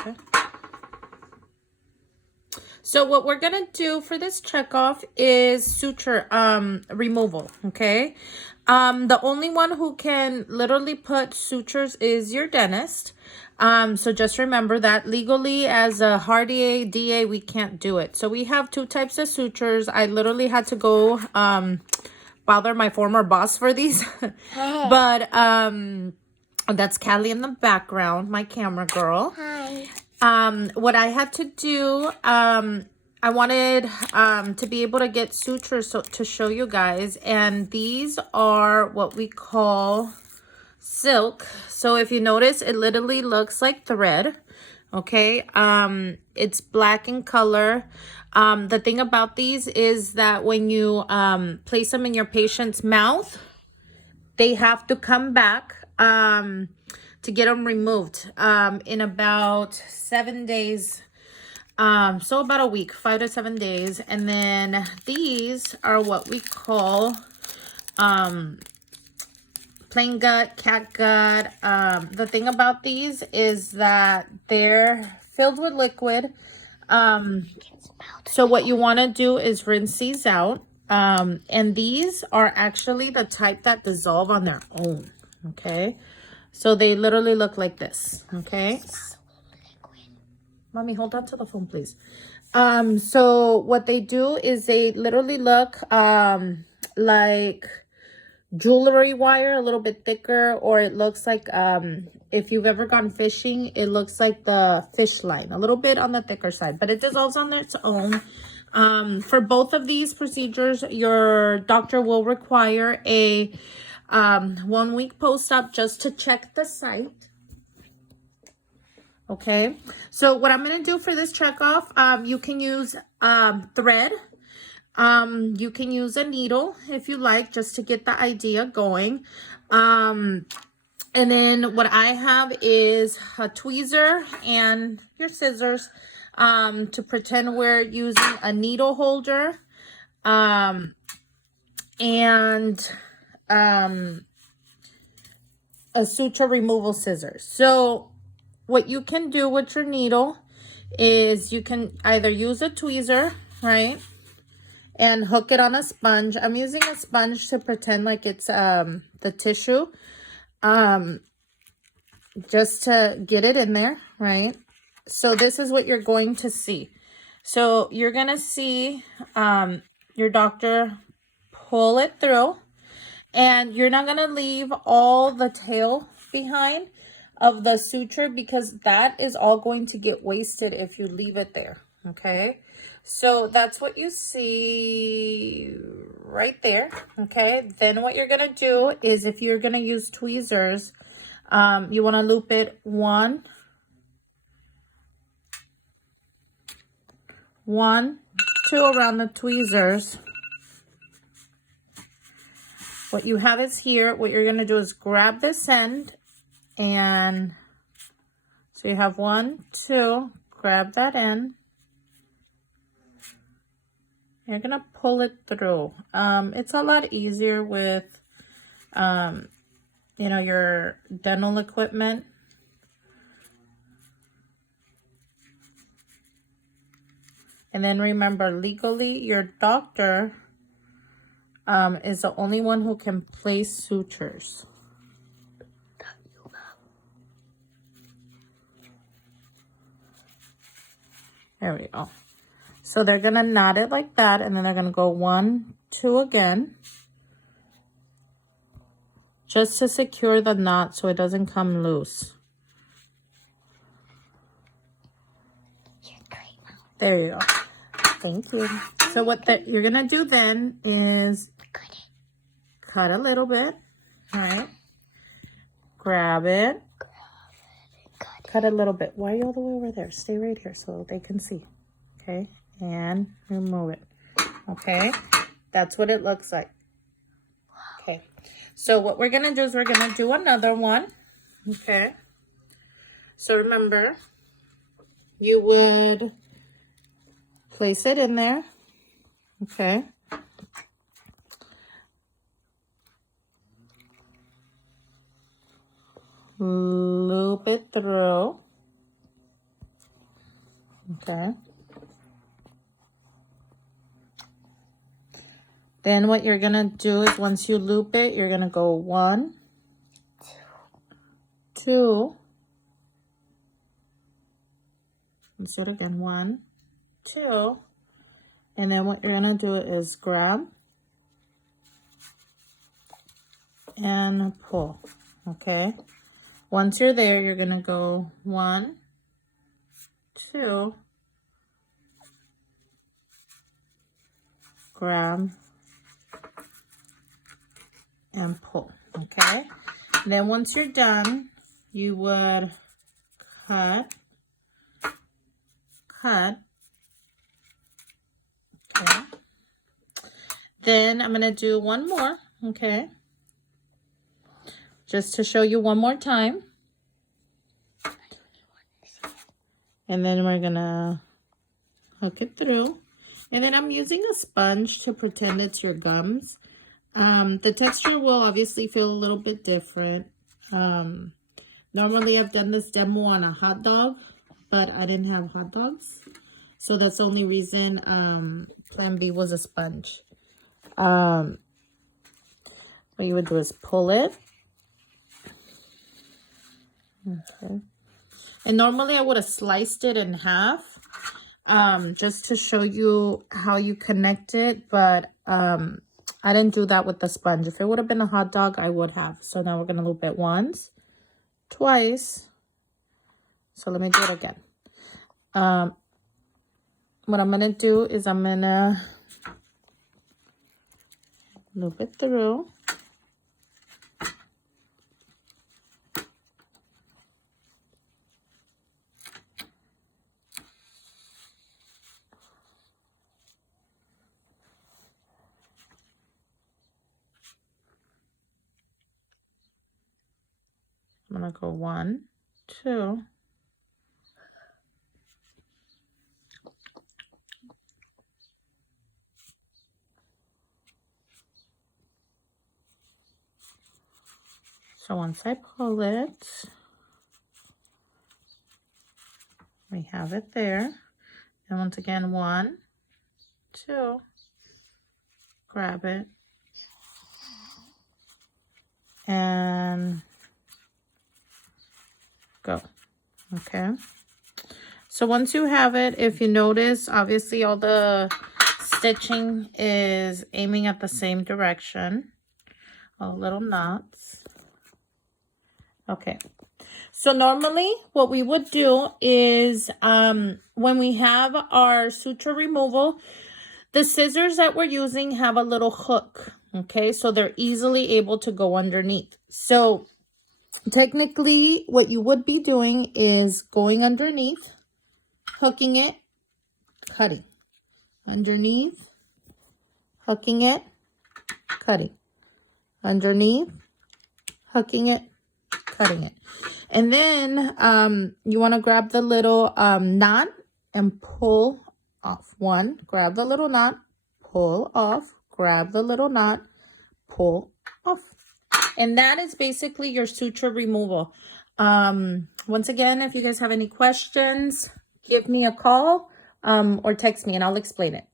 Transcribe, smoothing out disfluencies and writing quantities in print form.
Okay. So what we're gonna do for this checkoff is suture removal, okay? The only one who can literally put sutures is your dentist. So just remember that legally as a Hardy DA, we can't do it. So we have two types of sutures. I literally had to go bother my former boss for these. But that's Callie in the background, my camera girl. Hi. What I had to do, I wanted to be able to get sutures to show you guys, and these are what we call silk. So if you notice, it literally looks like thread. Okay, it's black in color. The thing about these is that when you place them in your patient's mouth, they have to come back to get them removed in about 7 days. So about a week, 5 to 7 days. And then these are what we call plain gut, cat gut. The thing about these is that they're filled with liquid. So what you want to do is rinse these out. And these are actually the type that dissolve on their own. Okay. So they literally look like this. Okay. Mommy, hold on to the phone, please. So what they do is they literally look like jewelry wire, a little bit thicker, or it looks like if you've ever gone fishing, it looks like the fish line, a little bit on the thicker side, but it dissolves on its own. For both of these procedures, your doctor will require a 1 week post-op just to check the site. Okay, so what I'm going to do for this checkoff, you can use thread. You can use a needle if you like, just to get the idea going. And then what I have is a tweezer and your scissors to pretend we're using a needle holder. And a suture removal scissors. So what you can do with your needle is you can either use a tweezer, right, and hook it on a sponge. I'm using a sponge to pretend like it's the tissue, just to get it in there, right? So this is what you're going to see. So you're gonna see your doctor pull it through, and you're not gonna leave all the tail behind of the suture, because that is all going to get wasted if you leave it there. Okay, so that's what you see right there. Okay, then what you're gonna do is, if you're gonna use tweezers, you want to loop it one, two around the tweezers. What you have is here. What you're gonna do is grab this end, and so you have 1, 2, grab that end. You're gonna pull it through. It's a lot easier with, you know, your dental equipment. And then remember, legally, your doctor is the only one who can place sutures. There we go. So they're going to knot it like that, and then they're going to go 1, 2 again, just to secure the knot so it doesn't come loose. There you go. Thank you. So what you're going to do then is cut a little bit, all right? Grab it. Cut a little bit. Why are you all the way over there? Stay right here so they can see. Okay, and remove it. Okay, that's what it looks like. Okay, so what we're gonna do is we're gonna do another one. Okay, so remember, you would place it in there. Okay, loop it through. Okay. Then what you're gonna do is once you loop it, you're gonna go 1, 2. Let's do it again. 1, 2. And then what you're gonna do is grab and pull. Okay. Once you're there, you're gonna go 1, 2, grab and pull. Okay. And then once you're done, you would cut. Okay. Then I'm gonna do one more. Okay. Just to show you one more time. And then we're gonna hook it through. And then I'm using a sponge to pretend it's your gums. The texture will obviously feel a little bit different. Normally I've done this demo on a hot dog, but I didn't have hot dogs. So that's the only reason Plan B was a sponge. What you would do is pull it. Okay. And normally I would have sliced it in half just to show you how you connect it, but I didn't do that with the sponge. If it would have been a hot dog, I would have. So now we're going to loop it once, twice. So let me do it again. What I'm going to do is I'm going to loop it through. I'm going to go 1, 2. So once I pull it, we have it there. And once again, 1, 2, grab it. And go. Okay. So once you have it, if you notice, obviously all the stitching is aiming at the same direction. All little knots. Okay. So normally what we would do is when we have our suture removal, the scissors that we're using have a little hook. Okay. So they're easily able to go underneath. So technically what you would be doing is going underneath, hooking it, cutting. Underneath, hooking it, cutting. Underneath, hooking it, cutting it. And then you want to grab the little knot and pull off. 1, grab the little knot, pull off, grab the little knot, pull off. And that is basically your suture removal. Once again, if you guys have any questions, give me a call or text me and I'll explain it.